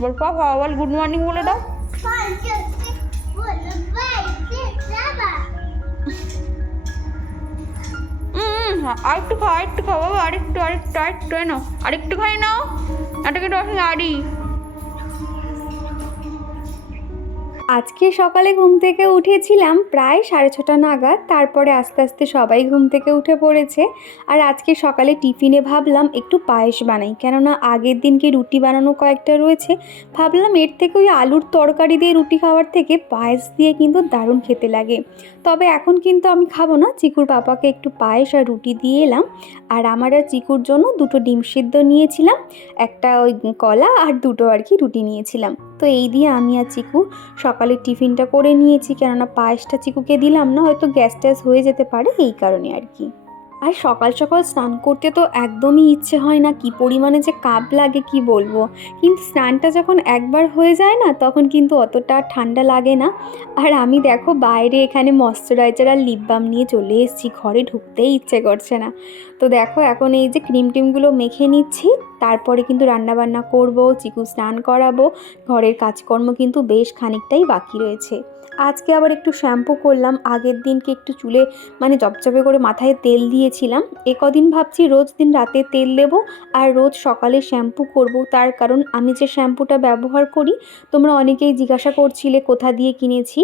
বল পাপা বল good morning বলে দাও আরেকটু খাও আরেকটু খাও বাবা আরেকটু আরেকটু আরেকটু নাও আরেকটু খাই নাও এটাকে রসে আড়ি আজকে সকালে ঘুম থেকে উঠেছিলাম প্রায় সাড়ে ছটা নাগাদ, তারপরে আস্তে আস্তে সবাই ঘুম থেকে উঠে পড়েছে। আর আজকে সকালে টিফিনে ভাবলাম একটু পায়েস বানাই, কেননা আগের দিনকে রুটি বানানো কয়েকটা রয়েছে। ভাবলাম এর থেকে ওই আলুর তরকারি দিয়ে রুটি খাওয়ার থেকে পায়েস দিয়ে কিন্তু দারুণ খেতে লাগে। তবে এখন কিন্তু আমি খাব না, চিকুর পাপাকে একটু পায়েস আর রুটি দিয়ে এলাম। আর আমার আর চিকুর জন্য দুটো ডিম সিদ্ধ নিয়েছিলাম, একটা ওই কলা আর দুটো আর কি রুটি নিয়েছিলাম। তো এই দিয়ে আমি আর চিকু সকালে টিফিনটা করে নিয়েছি, কেননা পায়েসটা চিকুকে দিলাম না, হয়তো গ্যাস ট্যাস হয়ে যেতে পারে, এই কারণে আর কি। আর সকাল সকাল স্নান করতে তো একদমই ইচ্ছে হয় না, কি পরিমাণে যে কাপ লাগে কি বলব? কিন্তু স্নানটা যখন একবার হয়ে যায় না, তখন কিন্তু অতটা ঠান্ডা লাগে না। আর আমি দেখো বাইরে এখানে ময়শ্চারাইজার আর লিপ বাম নিয়ে চলে এসেছি, ঘরে ঢুকতেই ইচ্ছে করছে না। তো দেখো এখন এই যে ক্রিম টিমগুলো মেখে নিচ্ছি, তারপরে কিন্তু রান্নাবান্না করব, চিকু স্নান করাবো, ঘরের কাজকর্ম কিন্তু বেশ খানিকটাই বাকি রয়েছে। আজকে আবার একটু শ্যাম্পু করলাম, আগের দিনকে একটু চুলে মানে জপজপে করে মাথায় তেল দিয়েছিলাম। এ কদিন ভাবছি রোজ দিন রাতে তেল দেব আর রোজ সকালে শ্যাম্পু করব। তার কারণ আমি যে শ্যাম্পুটা ব্যবহার করি, তোমরা অনেকেই জিজ্ঞাসা করছিলে কোথা দিয়ে কিনেছি।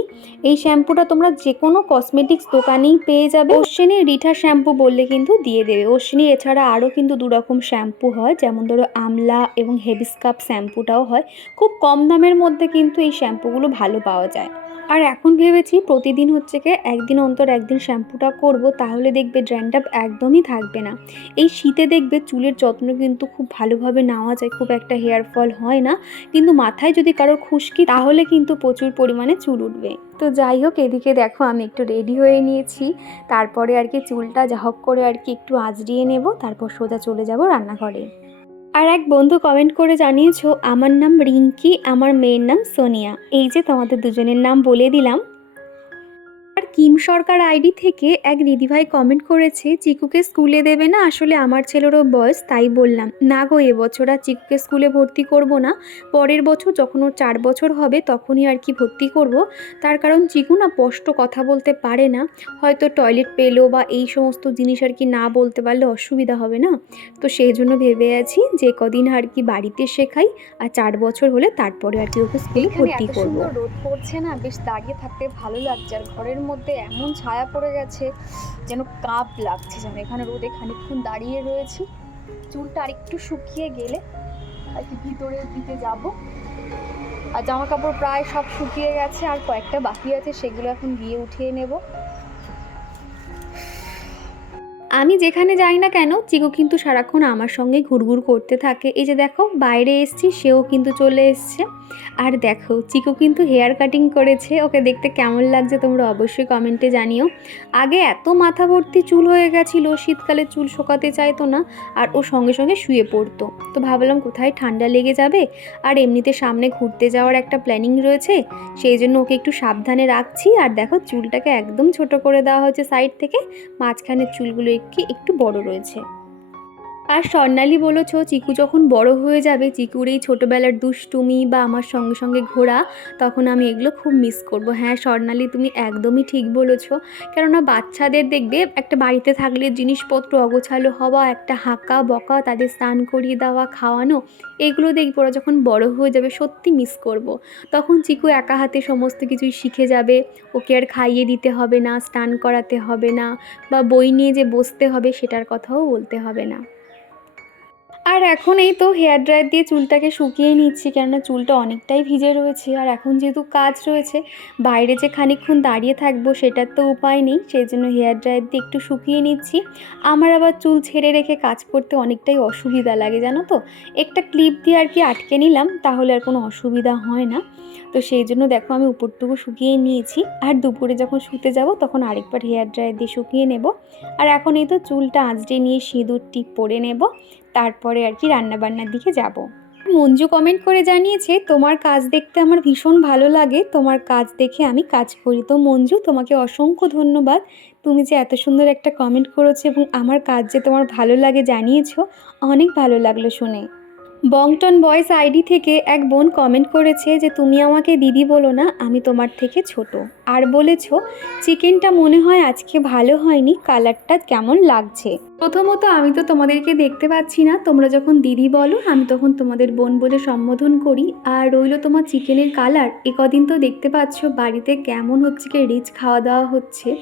এই শ্যাম্পুটা তোমরা যে কোনো কসমেটিক্স দোকানেই পেয়ে যাবে। অশ্বিনী রিঠা শ্যাম্পু বললে কিন্তু দিয়ে দেবে। অশ্বিনী, এছাড়া আরও কিন্তু দু রকম শ্যাম্পু হয়, যেমন ধরো আমলা এবং হেবিস্কাপ শ্যাম্পুটাও হয়। খুব কম দামের মধ্যে কিন্তু এই শ্যাম্পুগুলো ভালো পাওয়া যায়। আর এখন ভেবেছি প্রতিদিন হচ্ছে কি একদিন অন্তর একদিন শ্যাম্পুটা করব, তাহলে দেখবে ড্র্যান্ডাপ একদমই থাকবে না। এই শীতে দেখবে চুলের যত্ন কিন্তু খুব ভালোভাবে নেওয়া যায়, খুব একটা হেয়ার ফল হয় না। কিন্তু মাথায় যদি কারোর খুশকি, তাহলে কিন্তু প্রচুর পরিমাণে চুল উঠবে। তো যাই হোক, এদিকে দেখো আমি একটু রেডি হয়ে নিয়েছি। তারপরে আর কি চুলটা যা হোক করে আর কি একটু আজরিয়ে নেব, তারপর সোজা চলে যাব রান্নাঘরে। আর এক বন্ধু কমেন্ট করে জানিয়েছো, আমার নাম রিঙ্কি, আমার মেয়ের নাম সোনিয়া। এই যে তোমাদের দুজনের নাম বলে দিলাম। কিম সরকার আইডি থেকে এক দিদিভাই কমেন্ট করেছে চিকুকে স্কুলে দেবে না? আসলে আমার ছেলেরও বয়স তাই বললাম। না গো এবছর আর চিকুকে স্কুলে ভর্তি করব না। পরের বছর যখন ওর চার বছর হবে তখনই আর কি ভর্তি করব। তার কারণ চিকু না স্পষ্ট কথা বলতে পারে না। হয়তো টয়লেট পেল বা এই সমস্ত জিনিস আর কি না বলতে পারলে অসুবিধা হবে না। তো সেই জন্য ভেবে আছি যে কদিন আর কি বাড়িতে শেখাই আর চার বছর হলে তারপরে আর কি ওকে স্কুলে ভর্তি করব। রোদ পড়ছে না বেশ দাঁড়িয়ে থাকতে ভালো লাগছে। আর ঘরের মধ্যে এমন ছায়া পড়ে গেছে যেন কাপ লাগছে, যেন এখানে রোদে খানিক্ষণ দাঁড়িয়ে রয়েছি। চুলটা আরেকটু শুকিয়ে গেলে আর কি ভিতরের দিকে যাব। আর জামা কাপড় প্রায় সব শুকিয়ে গেছে, আর কয়েকটা বাকি আছে, সেগুলো এখন গিয়ে উঠিয়ে নেব। আমি যেখানে যাই না কেন, চিকু কিন্তু সারাক্ষণ আমার সঙ্গে ঘুরঘুর করতে থাকে। এই যে দেখো, বাইরে এসছি, সেও কিন্তু চলে এসছে। আর দেখো, চিকু কিন্তু হেয়ার কাটিং করেছে। ওকে দেখতে কেমন লাগছে তোমরা অবশ্যই কমেন্টে জানিও। আগে এত মাথা ভর্তি চুল হয়ে গেছিল, শীতকালে চুল শোকাতে চাইতো না, আর ও সঙ্গে সঙ্গে শুয়ে পড়তো। তো ভাবলাম কোথায় ঠান্ডা লেগে যাবে? আর এমনিতে সামনে ঘুরতে যাওয়ার একটা প্ল্যানিং রয়েছে, সেই জন্য ওকে একটু সাবধানে রাখছি। আর দেখো, চুলটাকে একদম ছোট করে দেওয়া হয়েছে সাইড থেকে। মাঝখানের চুলগুলো একটু একটু বড় রয়েছে। আর স্বর্ণালী বলেছ, চিকু যখন বড় হয়ে যাবে চিকুর এই ছোটোবেলার দুষ্টুমি বা আমার সঙ্গে সঙ্গে ঘোরা, তখন আমি এগুলো খুব মিস করব। হ্যাঁ স্বর্ণালী, তুমি একদমই ঠিক বলেছ। কেননা বাচ্চাদের দেখবে, একটা বাড়িতে থাকলে জিনিসপত্র অগোছালো হওয়া, একটা হাঁকা বকা, তাদের স্নান করিয়ে দেওয়া, খাওয়ানো, এগুলো দেখব ওরা যখন বড় হয়ে যাবে, সত্যি মিস করব। তখন চিকু একা হাতে সমস্ত কিছুই শিখে যাবে। ওকে আর খাইয়ে দিতে হবে না, স্নান করাতে হবে না, বা বই নিয়ে যে বসতে হবে, সেটার কথাও বলতে হবে না। আর এখন এই তো হেয়ার ড্রায়ার দিয়ে চুলটাকে শুকিয়ে নিচ্ছি, কেননা চুলটা অনেকটাই ভিজে রয়েছে। আর এখন যেহেতু কাজ রয়েছে, বাইরে যে খানিকক্ষণ দাঁড়িয়ে থাকব সেটার তো উপায় নেই সেই জন্য হেয়ার ড্রায়ার দিয়ে একটু শুকিয়ে নিচ্ছি। আমার আবার চুল ছেড়ে রেখে কাজ করতে অনেকটাই অসুবিধা লাগে, জানো তো? একটা ক্লিপ দিয়ে আর কি আটকে নিলাম, তাহলে আর কোনো অসুবিধা হয় না। তো সেই জন্য দেখো আমি উপরটুকু শুকিয়ে নিয়েছি, আর দুপুরে যখন শুতে যাব তখন আরেকবার হেয়ার ড্রায়ার দিয়ে শুকিয়ে নেব। আর এখন এই তো চুলটা আঁচড়ে নিয়ে সিঁদুর টিপ পরে নেব। তারপরে আর কি রান্নাবান্নার দিকে যাব। মঞ্জু কমেন্ট করে জানিয়েছে, তোমার কাজ দেখতে আমার ভীষণ ভালো লাগে। তোমার কাজ দেখে আমি কাজ করি। তো মঞ্জু, তোমাকে অসংখ্য ধন্যবাদ। তুমি যে এত সুন্দর একটা কমেন্ট করেছ এবং আমার কাজ যে তোমার ভালো লাগে জানিয়েছো, অনেক ভালো লাগল শুনে। বংটন বয়েস আইডি থেকে এক বোন কমেন্ট করেছে যে, তুমি আমাকে দিদি বলো না, আমি তোমার থেকে ছোট। আর বলেছ, চিকেনটা মনে হয় আজকে ভালো হয়নি, কালারটা কেমন লাগছে? প্রথমত আমি তো তোমাদেরকে দেখতে পাচ্ছি না, তোমরা যখন দিদি বলো, আমি তখন তোমাদের বোন বলে সম্বোধন করি। আর রইল তোমার চিকেনের কালার, এ কদিন তো দেখতে পাচ্ছ বাড়িতে কেমন হচ্ছে, কি রিচ খাওয়া দাওয়া হচ্ছে।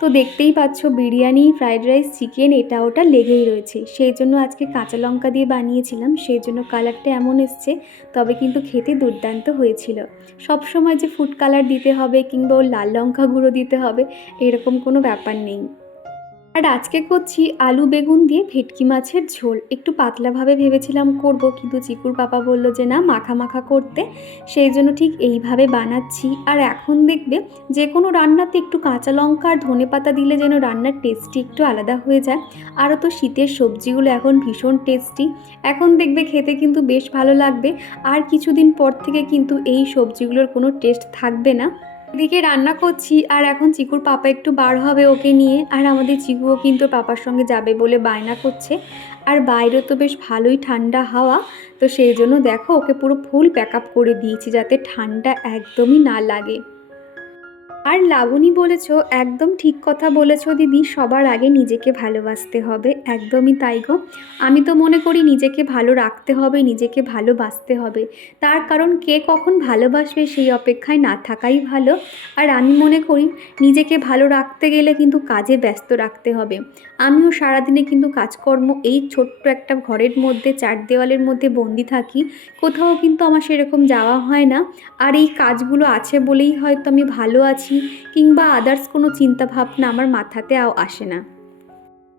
তো দেখতেই পাচ্ছ বিরিয়ানি, ফ্রাইড রাইস, চিকেন, এটা ওটা লেগেই রয়েছে। সেই জন্য আজকে কাঁচা লঙ্কা দিয়ে বানিয়েছিলাম, সেই জন্য কালারটা এমন এসছে, তবে কিন্তু খেতে দুর্দান্ত হয়েছিল। সব সময় যে ফুড কালার দিতে হবে কিংবা লাল লঙ্কা গুঁড়ো দিতে হবে, এরকম কোনো ব্যাপার নেই। আর আজকে করছি আলু বেগুন দিয়ে ভেটকি মাছের ঝোল। একটু পাতলাভাবে ভেবেছিলাম করব, কিন্তু চিকুর পাপা বলল যে না, মাখা মাখা করতে। সেই জন্য ঠিক এইভাবে বানাচ্ছি। আর এখন দেখবে যে কোনো রান্নাতে একটু কাঁচা লঙ্কা আর ধনে পাতা দিলে যেন রান্নার টেস্টটি একটু আলাদা হয়ে যায়। আরও তো শীতের সবজিগুলো এখন ভীষণ টেস্টি এখন দেখবে খেতে কিন্তু বেশ ভালো লাগবে। আর কিছুদিন পর থেকে কিন্তু এই সবজিগুলোর কোনো টেস্ট থাকবে না। এদিকে রান্না করছি আর এখন চিকুর পাপা একটু বার হবে ওকে নিয়ে। আর আমাদের চিকুও কিন্তু পাপার সঙ্গে যাবে বলে বায়না করছে। আর বাইরে তো বেশ ভালোই ঠান্ডা হাওয়া, তো সেই জন্য দেখো ওকে পুরো ফুল প্যাক আপ করে দিয়েছি যাতে ঠান্ডা একদমই না লাগে। আর লাবণী বলেছ, একদম ঠিক কথা বলেছ দিদি, সবার আগে নিজেকে ভালোবাসতে হবে, একদমই তাই গো। আমি তো মনে করি নিজেকে ভালো রাখতে হবে, নিজেকে ভালোবাসতে হবে। তার কারণ কে কখন ভালোবাসবে সেই অপেক্ষায় না থাকাই ভালো। আর আমি মনে করি নিজেকে ভালো রাখতে গেলে কিন্তু কাজে ব্যস্ত রাখতে হবে। আমিও সারাদিনে কিন্তু কাজকর্ম, এই ছোট্ট একটা ঘরের মধ্যে, চার দেওয়ালের মধ্যে বন্দি থাকি, কোথাও কিন্তু আমার সেরকম যাওয়া হয় না। আর এই কাজগুলো আছে বলেই হয়তো আমি ভালো আছি কিংবা আদার্স কোনো চিন্তাভাবনা আমার মাথাতে আসে না।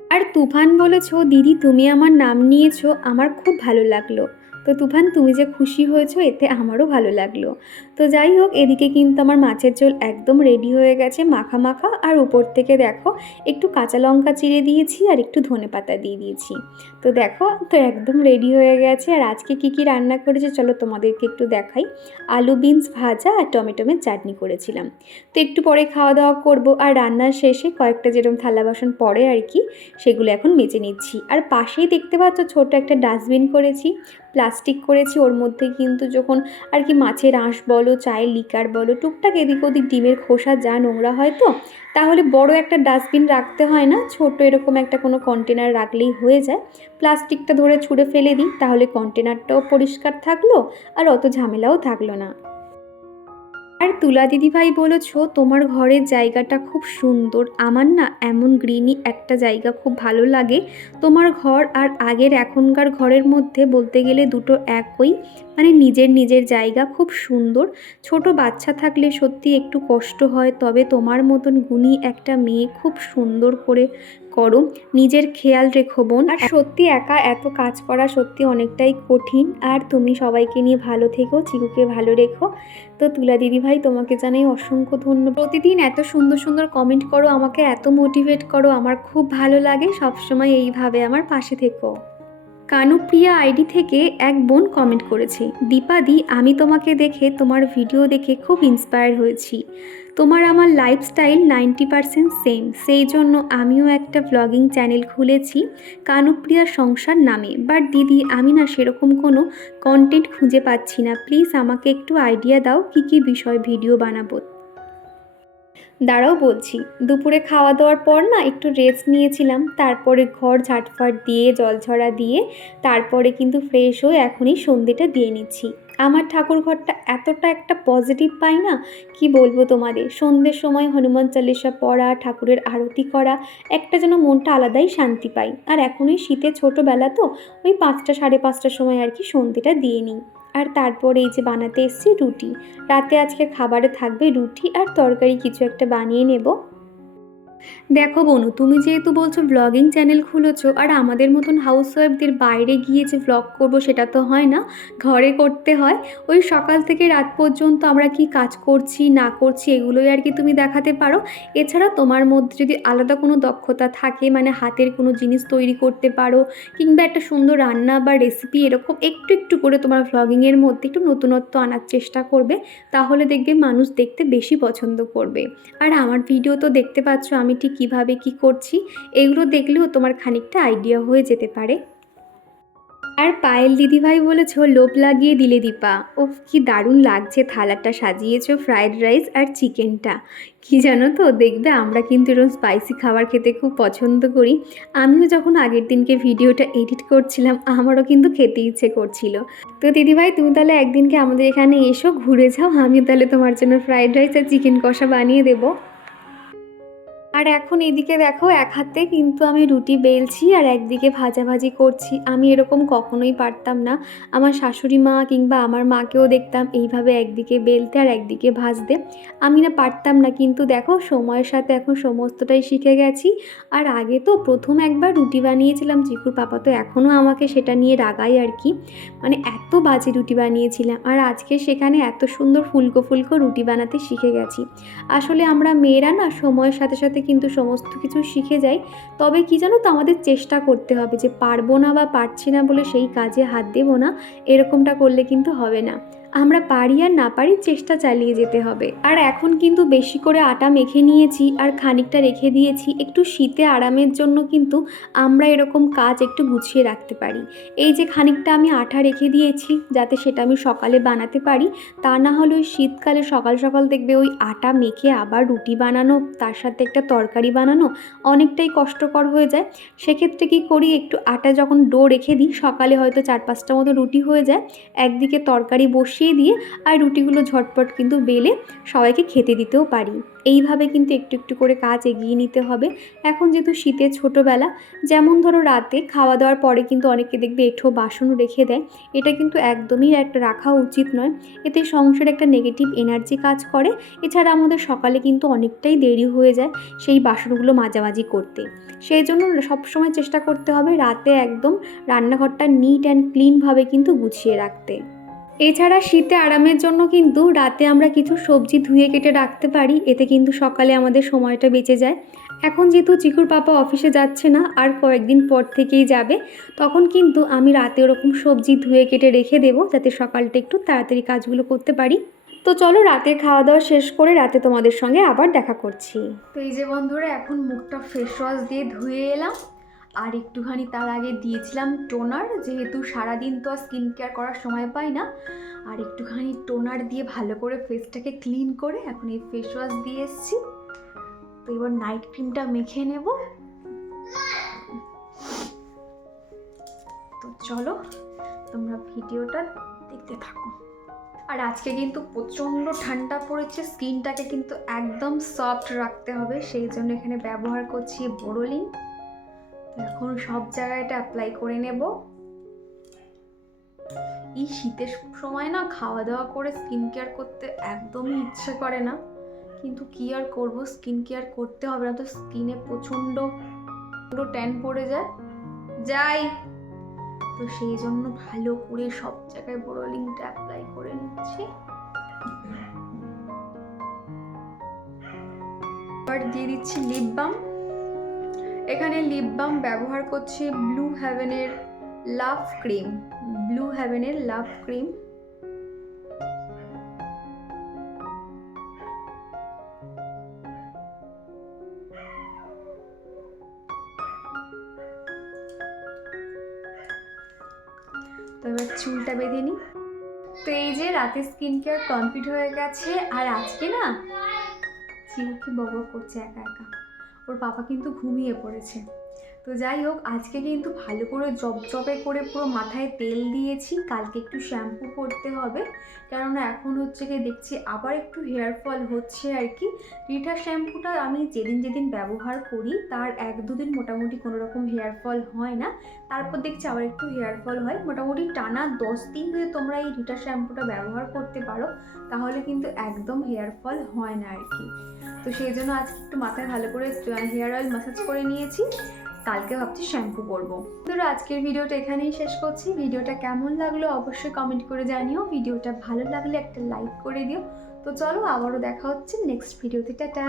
আর তুফান বলেছ, দিদি, তুমি আমার নাম নিয়েছো, আমার খুব ভালো লাগল। তো তুফান, তুমি যে খুশি হয়েছো, এতে আমারও ভালো লাগল। তো যাই হোক, এদিকে কিন্তু আমার মাছের ঝোল একদম রেডি হয়ে গেছে। মাখা মাখা, আর উপর থেকে দেখো, একটু কাঁচা লঙ্কা চিড়ে দিয়েছি আর একটু ধনে পাতা দিয়ে দিয়েছি। তো দেখো, তো একদম রেডি হয়ে গেছে। আর আজকে কি কি রান্না করেছে চলো তোমাদেরকে একটু দেখাই। আলু বিনস ভাজা আর টমেটোমের চাটনি করেছিলাম। তো একটু পরে খাওয়া দাওয়া করব। আর রান্নার শেষে কয়েকটা যেরকম থালা বাসন পড়ে আর কি, সেগুলো এখন মেজে নিচ্ছি। আর পাশেই দেখতে পাচ্ছ ছোট একটা ডাস্টবিন করেছি। প্লাস্টিক করেছি, ওর মধ্যে কিন্তু যখন আর কি মাছের আঁশ বলো চায়ের লিকার বলো, টুকটাক এদিক ওদিক ডিমের খোসা যা নোংরা হয় তো, তাহলে বড় একটা ডাস্টবিন রাখতে হয় না? ছোট এরকম একটা কোনো কন্টেনার রাখলেই হয়ে যায়। প্লাস্টিকটা ধরে ছুঁড়ে ফেলে দিই, তাহলে কন্টেনারটাও পরিষ্কার থাকল আর অত ঝামেলাও থাকল না। আর তুলা দিদিভাই বলেছ, তোমার ঘরের জায়গাটা খুব সুন্দর। আমার না এমন গ্রিনি একটা জায়গা খুব ভালো লাগে। তোমার ঘর আর আগের এখনকার ঘরের মধ্যে বলতে গেলে দুটো একই। মানে নিজের নিজের জায়গা খুব সুন্দর। ছোট বাচ্চা থাকলে সত্যি একটু কষ্ট হয়, তবে তোমার মতন গুণী একটা মেয়ে খুব সুন্দর করে করো। নিজের খেয়াল রেখো বোন। আর সত্যি একা এত কাজ করা সত্যি অনেকটাই কঠিন। আর তুমি সবাইকে নিয়ে ভালো থেকো, চিকুকে ভালো রেখো। তো তুলা দিদিভাই, তোমাকে জানাই অসংখ্য ধন্যবাদ। প্রতিদিন এত সুন্দর সুন্দর কমেন্ট করো, আমাকে এত মোটিভেট করো, আমার খুব ভালো লাগে। সবসময় এইভাবে আমার পাশে থেকো। কানুপ্রিয়া আইডি থেকে এক বোন কমেন্ট করেছে দীপাদি আমি তোমাকে দেখে তোমার ভিডিও দেখে খুব ইন্সপায়ার হয়েছি। তোমার আমার লাইফস্টাইল নাইনটি পারসেন্ট সেম সেই জন্য আমিও একটা ব্লগিং চ্যানেল খুলেছি, কানুপ্রিয়া সংসার নামে। বাট দিদি, আমি না সেরকম কোনো কন্টেন্ট খুঁজে পাচ্ছি না। প্লিজ আমাকে একটু আইডিয়া দাও, কী কী বিষয় ভিডিও বানাবো? দাঁড়াও বলছি, দুপুরে খাওয়া দাওয়ার পর না একটু রেস্ট নিয়েছিলাম, তারপরে ঘর ঝাটফাট দিয়ে, জল ঝরা দিয়ে, তারপরে কিন্তু ফ্রেশ হয়ে এখনই সন্ধেটা দিয়ে নিচ্ছি। আমার ঠাকুর ঘরটা এতটা একটা পজিটিভ পাই না, কি বলব তোমাদের? সন্ধ্যের সময় হনুমান চালিসা পড়া, ঠাকুরের আরতি করা, একটা যেন মনটা আলাদাই শান্তি পাই। আর এখন ওই শীতে ছোটোবেলা তো, ওই পাঁচটা, সাড়ে পাঁচটার সময় আর কি সন্ধেটা দিয়ে নিই। আর তারপরে এই যে বানাতে এসছি রুটি। রাতে আজকে খাবারে থাকবে রুটি আর তরকারি কিছু একটা বানিয়ে নেব। দেখো বনু, তুমি যেহেতু বলছো ব্লগিং চ্যানেল খুলেছো আর আমাদের মতন হাউসওয়াইফদের বাইরে গিয়ে যে ব্লগ করব সেটা তো হয় না, ঘরে করতে হয়, ওই সকাল থেকে রাত পর্যন্ত আমরা কি কাজ করছি, না করছি এগুলোই আর কি তুমি দেখাতে পারো। এছাড়া তোমার মধ্যে যদি আলাদা কোনো দক্ষতা থাকে মানে হাতের কোনো জিনিস তৈরি করতে পারো, কিংবা একটা সুন্দর রান্না বা রেসিপি এরকম একটু একটু করে তোমার ভ্লগিংয়ের মধ্যে একটু নতুনত্ব আনার চেষ্টা করবে, তাহলে দেখবে মানুষ দেখতে বেশি পছন্দ করবে। আর আমার ভিডিও তো দেখতে পাচ্ছ, আমি ঠিক কীভাবে কি করছি, এগুলো দেখলেও তোমার খানিকটা আইডিয়া হয়ে যেতে পারে। আর পায়েল দিদিভাই বলেছ, লোভ লাগিয়ে দিলে দীপা। ও কি দারুণ লাগছে থালাটা সাজিয়েছো ফ্রায়েড রাইস আর চিকেনটা কি জানো তো, দেখবে আমরা কিন্তু এরকম স্পাইসি খাবার খেতে খুব পছন্দ করি। আমিও যখন আগের দিনকে ভিডিওটা এডিট করছিলাম, আমারও কিন্তু খেতে ইচ্ছে করছিল। তো দিদিভাই, তুমি তাহলে একদিনকে আমাদের এখানে এসো, ঘুরে যাও, আমিও তাহলে তোমার জন্য ফ্রায়েড রাইস আর চিকেন কষা বানিয়ে দেবো। আর এখন এদিকে দেখো, এক হাতে কিন্তু আমি রুটি বেলছি আর একদিকে ভাজাভাজি করছি। আমি এরকম কখনোই পারতাম না। আমার শাশুড়ি মা কিংবা আমার মাকেও দেখতাম এইভাবে একদিকে বেলতে আর একদিকে ভাজতে। আমি না পারতাম না, কিন্তু দেখো সময়ের সাথে এখন সমস্তটাই শিখে গেছি। আর আগে তো প্রথম একবার রুটি বানিয়েছিলাম চিকুর পাপা তো এখনও আমাকে সেটা নিয়ে রাগাই আর কি। মানে এত বাজে রুটি বানিয়েছিলাম আর আজকে সেখানে এত সুন্দর ফুলকো ফুলকো রুটি বানাতে শিখে গেছি। আসলে আমরা মেয়েরা না সময়ের সাথে সাথে কিন্তু সমস্ত কিছু শিখে যাই, তবে কি জানো তো আমাদের চেষ্টা করতে হবে যে পারব না বা পারছি না বলে সেই কাজে হাত দেবো না, এরকমটা করলে কিন্তু হবে না। আমরা পারি আর না পারি চেষ্টা চালিয়ে যেতে হবে। আর এখন কিন্তু বেশি করে আটা মেখে নিয়েছি আর খানিকটা রেখে দিয়েছি। একটু শীতে আরামের জন্য কিন্তু আমরা এরকম কাজ একটু গুছিয়ে রাখতে পারি। এই যে খানিকটা আমি আটা রেখে দিয়েছি যাতে সেটা আমি সকালে বানাতে পারি, তা না হলে ওই শীতকালে সকাল সকাল দেখবে ওই আটা মেখে আবার রুটি বানানো, তার সাথে একটা তরকারি বানানো অনেকটাই কষ্টকর হয়ে যায়। সেক্ষেত্রে কি করি, একটু আটা যখন ডো রেখে দিই, সকালে হয়তো চার পাঁচটা মতো রুটি হয়ে যায়, একদিকে তরকারি বসিয়ে দিয়ে আর রুটিগুলো ঝটপট কিন্তু বেলে সবাইকে খেতে দিতেও পারি। এইভাবে কিন্তু একটু একটু করে কাজ এগিয়ে নিতে হবে। এখন যেহেতু শীতের ছোটোবেলা, যেমন ধরো রাতে খাওয়া দাওয়ার পরে কিন্তু অনেকে দেখবে এঁঠো বাসন রেখে দেয়। এটা কিন্তু একদমই একটা রাখা উচিত নয়। এতে সংসারে একটা নেগেটিভ এনার্জি কাজ করে। এছাড়া আমাদের সকালে কিন্তু অনেকটাই দেরি হয়ে যায় সেই বাসনগুলো মাঝামাঝি করতে। সেই জন্য সবসময় চেষ্টা করতে হবে রাতে একদম রান্নাঘরটা নিট অ্যান্ড ক্লিনভাবে কিন্তু গুছিয়ে রাখতে। এছাড়া শীতে আরামের জন্য কিন্তু রাতে আমরা কিছু সবজি ধুয়ে কেটে রাখতে পারি, এতে কিন্তু সকালে আমাদের সময়টা বেঁচে যায়। এখন যেহেতু চিকুর পাপা অফিসে যাচ্ছে না, আর কয়েকদিন পর থেকেই যাবে, তখন কিন্তু আমি রাতে ওরকম সবজি ধুয়ে কেটে রেখে দেবো, যাতে সকালটা একটু তাড়াতাড়ি কাজগুলো করতে পারি। তো চলো রাতের খাওয়া দাওয়া শেষ করে রাতে তোমাদের সঙ্গে আবার দেখা করছি। তো এই যে বন্ধুরা, এখন মুখটা ফেস ওয়াশ দিয়ে ধুয়ে এলাম। আর একটুখানি তার আগে দিয়েছিলাম টোনার, যেহেতু সারাদিন তো আর স্কিন কেয়ার করার সময় পাই না। আর একটুখানি টোনার দিয়ে ভালো করে ফেসটাকে ক্লিন করে এখন এই ফেস ওয়াশ দিয়ে এসেছি। তো এবার নাইট ক্রিমটা মেখে নেব। তো চলো, তোমরা ভিডিওটা দেখতে থাকো। আর আজকে কিন্তু প্রচণ্ড ঠান্ডা পড়েছে স্কিনটাকে কিন্তু একদম সফট রাখতে হবে, সেই জন্য এখানে ব্যবহার করছি বোরোলিন এখন সব জায়গায় এটা অ্যাপ্লাই করে নেব। এই শীতের সময় না খাওয়া দাওয়া করে স্কিন কেয়ার করতে একদমই ইচ্ছে করে না। কিন্তু কি আর করব? স্কিন কেয়ার করতে হবে না তো স্কিনে প্রচণ্ড ট্যান পড়ে যায়। যাই, তো সেই জন্য ভালো করে সব জায়গায় বোরোলিনটা অ্যাপ্লাই করে নিচ্ছি। এবার দিয়ে দিচ্ছি লিপ বাম এখানে লিপ বাম ব্যবহার করছি ব্লু হ্যাভেনের লাভ ক্রিম ব্লু হ্যাভেনের লাভ ক্রিম তো এবার চুলটা বেঁধে নিই। তো এই যে রাতে স্কিন কেয়ার কমপ্লিট হয়ে গেছে, আর আজকে না চিউ কি বগর করছে একা একা। ওর বাবা কিন্তু ঘুমিয়ে পড়েছে। তো যাই হোক, আজকে কিন্তু ভালো করে জবজবে করে পুরো মাথায় তেল দিয়েছি। কালকে একটু শ্যাম্পু করতে হবে। কেননা এখন হচ্ছে গিয়ে দেখছি আবার একটু হেয়ার ফল হচ্ছে আর কি। রিটা শ্যাম্পুটা আমি যেদিন যেদিন ব্যবহার করি, তার এক দুদিন মোটামুটি কোনো রকম হেয়ার ফল হয় না। তারপর দেখছি আবার একটু হেয়ার ফল হয়। মোটামুটি টানা দশ দিন যদি তোমরা এই রিটা শ্যাম্পুটা ব্যবহার করতে পারো। তাহলে কিন্তু একদম হেয়ার ফল হয় না আর কি। তো সেই জন্য আজকে একটু মাথায় ভালো করে হেয়ার অয়েল ম্যাসাজ করে নিয়েছি। কালকে ভাবছি শ্যাম্পু করব ধরো আজকের ভিডিওটা এখানেই শেষ করছি। ভিডিওটা কেমন লাগল অবশ্যই কমেন্ট করে জানিও। ভিডিওটা ভালো লাগলে একটা লাইক করে দিও। তো চলো, আবারও দেখা হচ্ছে নেক্সট ভিডিওতে টাটা!